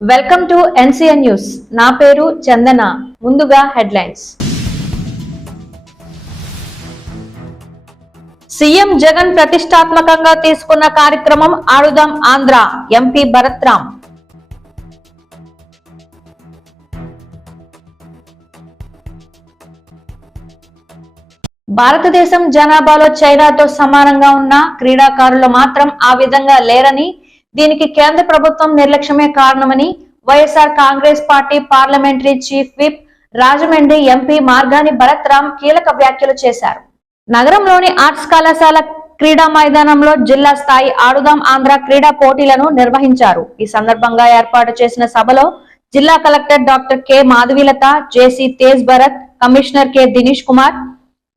Welcome to NCN news. నా పేరు చందన. ముందుగా హెడ్లైన్స్. సీఎం జగన్ ప్రతిష్టాత్మకంగా తీసుకున్న కార్యక్రమం ఆడుదాం ఆంధ్ర. ఎంపీ భరత్ రామ్. భారతదేశం జనాభాలో చైనాతో సమానంగా ఉన్న క్రీడాకారులు మాత్రం ఆ విధంగా లేరని, దీనికి కేంద్ర ప్రభుత్వం నిర్లక్ష్యమే కారణమని YSR Congress party parliamentary chief whip Rajahmundry MP Margani Bharat Ram కీలక వ్యాఖ్యలు చేశారు. నగరంలోని ఆర్ట్స్ కళాశాల క్రీడా మైదానంలో జిల్లా స్థాయి ఆడుదాం ఆంధ్ర క్రీడా పోటీలను నిర్వహించారు. ఈ సందర్భంగా ఏర్పాటు చేసిన సభలో జిల్లా కలెక్టర్ డాక్టర్ కె మాధవీలత, జేసీ తేజ్ భరత్, కమిషనర్ కె దినేష్ కుమార్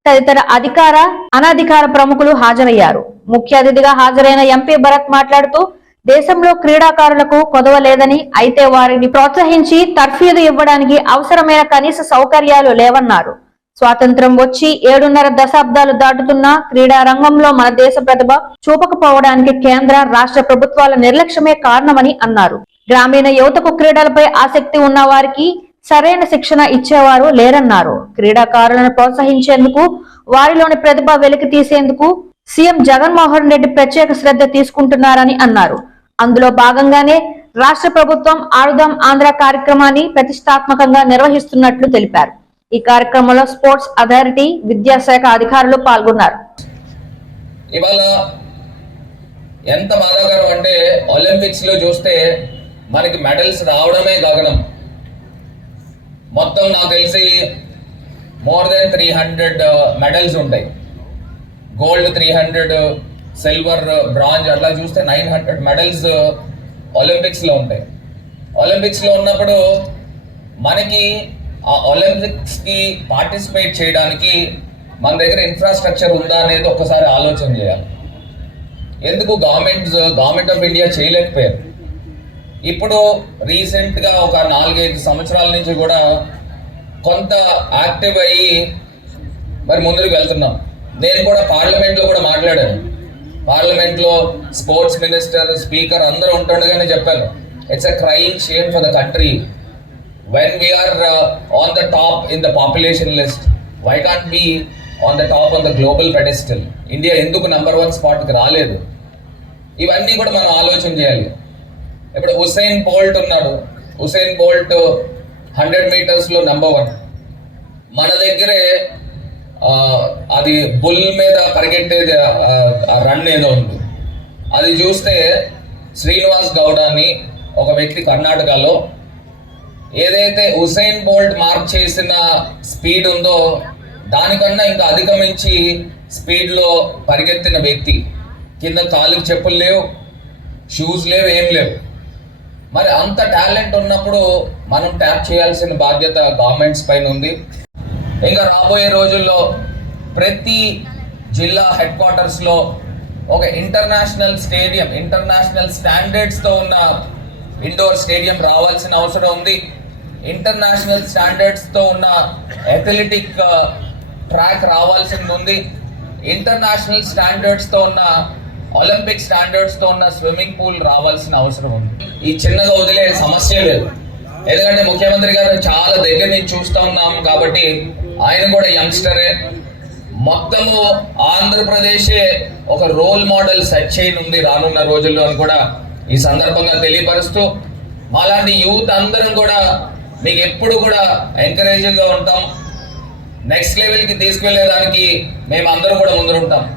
తదితర అధికార అనధికార ప్రముఖులు హాజరయ్యారు. ముఖ్య అతిథిగా హాజరైన ఎంపీ భరత్ మాట్లాడుతూ, దేశంలో క్రీడాకారులకు కొదవ లేదని, అయితే వారిని ప్రోత్సహించి తర్ఫీదు ఇవ్వడానికి అవసరమైన కనీస సౌకర్యాలు లేవన్నారు. స్వాతంత్రం వచ్చి 7.5 దశాబ్దాలు దాటుతున్న క్రీడా రంగంలో మన దేశ ప్రతిభ చూపకపోవడానికి కేంద్ర రాష్ట్ర ప్రభుత్వాల నిర్లక్ష్యమే కారణమని అన్నారు. గ్రామీణ యువతకు క్రీడలపై ఆసక్తి ఉన్న వారికి సరైన శిక్షణ ఇచ్చేవారు లేరన్నారు. క్రీడాకారులను ప్రోత్సహించేందుకు, వారిలోని ప్రతిభ వెలికి తీసేందుకు సీఎం జగన్మోహన్ రెడ్డి ప్రత్యేక శ్రద్ధ తీసుకుంటున్నారని అన్నారు. అందులో భాగంగానే రాష్ట్ర ప్రభుత్వం ఆడుదాం ఆంధ్ర కార్యక్రమాన్ని ప్రతిష్టాత్మకంగా నిర్వహిస్తున్నట్లు తెలిపారు. ఈ కార్యక్రమంలో స్పోర్ట్స్ అథారిటీ, విద్యాశాఖ అధికారులు పాల్గొన్నారు. ఇవాళ ఎంత బాధాకరం అంటే, ఒలింపిక్స్ లో చూస్తే మనకి మెడల్స్ రావడమే గగనం. మొత్తం నాకు తెలిసి మోర్ దెన్ 300 మెడల్స్ ఉంటాయి. గోల్డ్ 300, సిల్వర్, బ్రాంజ్, అట్లా చూస్తే 900 మెడల్స్ ఒలింపిక్స్ లో ఉంటాయి. ఒలింపిక్స్ లో ఉన్నప్పుడు మనకి ఆ ఒలింపిక్స్ కి పార్టిసిపేట్ చేయడానికి మన దగ్గర ఇన్ఫ్రాస్ట్రక్చర్ ఉందా అనేది ఒక్కసారి ఆలోచన చేయాలి. ఎందుకు గవర్నమెంట్ ఆఫ్ ఇండియా చేయలేకపోయారు? ఇప్పుడు రీసెంట్ గా ఒక 4-5 సంవత్సరాల నుంచి కూడా కొంత యాక్టివ్ అయ్యి మరి ముందుకు వెళ్తున్నాం. నేను కూడా పార్లమెంట్లో కూడా మాట్లాడాను. పార్లమెంట్లో స్పోర్ట్స్ మినిస్టర్, స్పీకర్ అందరూ ఉంటుండగానే చెప్పాను, it's a crying shame for the country when we're on the top in the population list, why can't be on the top on the global pedestal? India ఎందుకు నెంబర్ 1 స్పాట్కి రాలేదు? ఇవన్నీ కూడా మనం ఆలోచన చేయాలి. ఇప్పుడు ఉసైన్ బోల్ట్ ఉన్నాడు. ఉసైన్ బోల్ట్ 100 మీటర్స్లో నెంబర్ 1. మన దగ్గరే అది బుల్ మీద పరిగెట్టేది రన్ ఏదో ఉంది. అది చూస్తే శ్రీనివాస్ గౌడ అని ఒక వ్యక్తి కర్ణాటకలో ఏదైతే ఉసైన్ బోల్ట్ మార్క్ చేసిన స్పీడ్ ఉందో దానికన్నా ఇంకా అధిగమించి స్పీడ్లో పరిగెత్తిన వ్యక్తి. కింద కాలుకి చెప్పులు లేవు, షూస్ లేవు, ఏం లేవు. మరి అంత టాలెంట్ ఉన్నప్పుడు మనం ట్యాప్ చేయాల్సిన బాధ్యత గవర్నమెంట్స్ పైన ఉంది. ఇంకా రాబోయే రోజుల్లో ప్రతి జిల్లా హెడ్ క్వార్టర్స్లో ఒక ఇంటర్నేషనల్ స్టేడియం, ఇంటర్నేషనల్ స్టాండర్డ్స్తో ఉన్న ఇండోర్ స్టేడియం రావాల్సిన అవసరం ఉంది. ఇంటర్నేషనల్ స్టాండర్డ్స్తో ఉన్న అథ్లెటిక్ ట్రాక్ రావాల్సింది ఉంది. ఇంటర్నేషనల్ స్టాండర్డ్స్తో ఉన్న ఒలింపిక్ స్టాండర్డ్స్తో ఉన్న స్విమ్మింగ్ పూల్ రావాల్సిన అవసరం ఉంది. ఈ చిన్నగా వదిలే సమస్య లేదు. ఎందుకంటే ముఖ్యమంత్రి గారు చాలా దగ్గర నుంచి చూస్తూ ఉన్నాం కాబట్టి ఆయన కూడా యంగ్స్టరే. మొత్తము ఆంధ్రప్రదేశే ఒక రోల్ మోడల్ సెట్ చేయనుంది రానున్న రోజుల్లో అని కూడా ఈ సందర్భంగా తెలియపరుస్తూ, అలాంటి యూత్ అందరం కూడా మీకు ఎప్పుడు కూడా ఎంకరేజింగ్గా ఉంటాం. నెక్స్ట్ లెవెల్కి తీసుకెళ్లేదానికి మేము అందరం కూడా ముందు ఉంటాం.